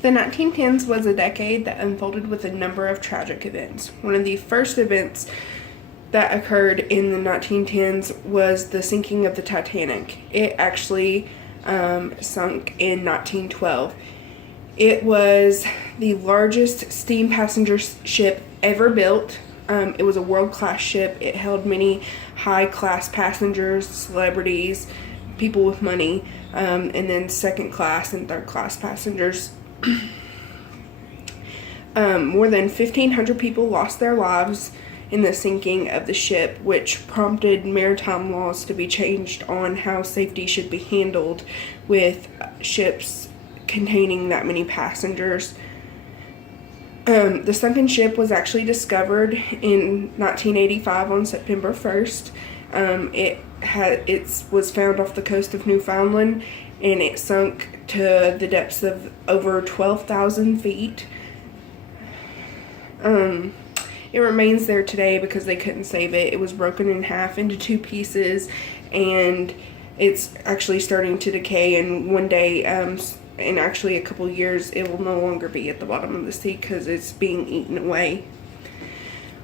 The 1910s was a decade that unfolded with a number of tragic events. One of the first events that occurred in the 1910s was the sinking of the Titanic. It actually sunk in 1912. It was the largest steam passenger ship ever built. It was a world-class ship. It held many high-class passengers, celebrities, people with money, and then second-class and third-class passengers. More than 1,500 people lost their lives in the sinking of the ship, which prompted maritime laws to be changed on how safety should be handled with ships containing that many passengers. The sunken ship was actually discovered in 1985 on September 1st. It was found off the coast of Newfoundland, and it sunk to the depths of over 12,000 feet. It remains there today because they couldn't save it. It was broken in half into two pieces, and it's actually starting to decay, and one day, in actually a couple years, it will no longer be at the bottom of the sea because it's being eaten away.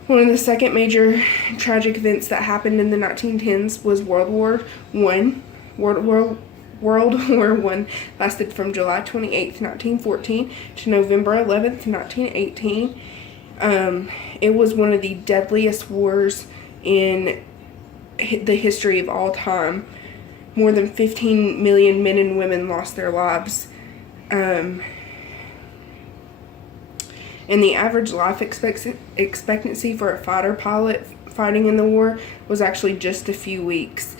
One of the second major tragic events that happened in the 1910s was World War I. World War I lasted from July 28th, 1914 to November 11th, 1918. It was one of the deadliest wars in the history of all time. More than 15 million men and women lost their lives. And the average life expectancy for a fighter pilot fighting in the war was actually just a few weeks.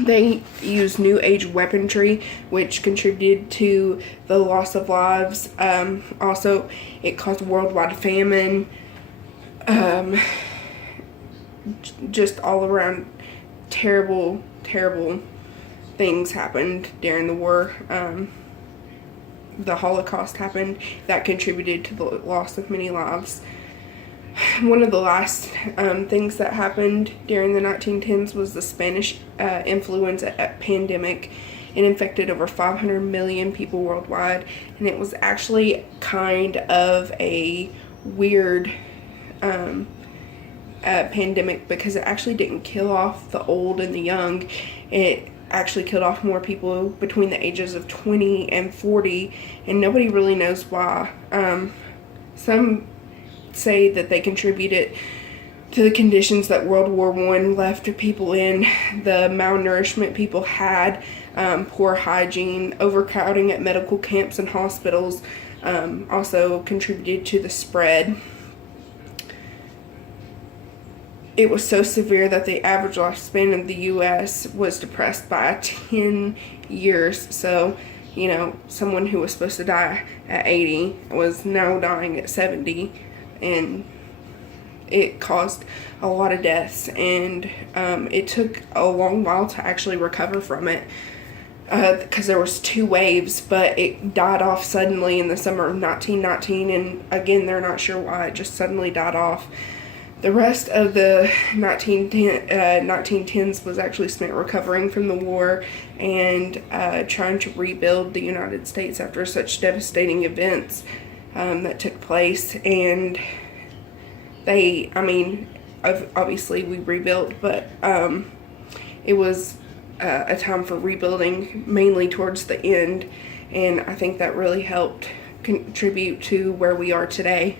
They used new age weaponry, which contributed to the loss of lives. Also, it caused worldwide famine. Just all around terrible things happened during the war. The Holocaust happened. That contributed to the loss of many lives. One of the last things that happened during the 1910s was the Spanish influenza pandemic. It infected over 500 million people worldwide, and it was actually kind of a weird pandemic because it actually didn't kill off the old and the young. It actually killed off more people between the ages of 20 and 40, and nobody really knows why. Some say that they contributed to the conditions that World War I left people in, the malnourishment people had, poor hygiene, overcrowding at medical camps and hospitals, also contributed to the spread. It was so severe that the average lifespan of the U.S. was depressed by 10 years. So, someone who was supposed to die at 80 was now dying at 70. And it caused a lot of deaths. And it took a long while to actually recover from it. Because there was two waves, but it died off suddenly in the summer of 1919. And again, they're not sure why. It just suddenly died off. The rest of the 1910s was actually spent recovering from the war and trying to rebuild the United States after such devastating events that took place. And obviously we rebuilt, but it was a time for rebuilding, mainly towards the end. And I think that really helped contribute to where we are today.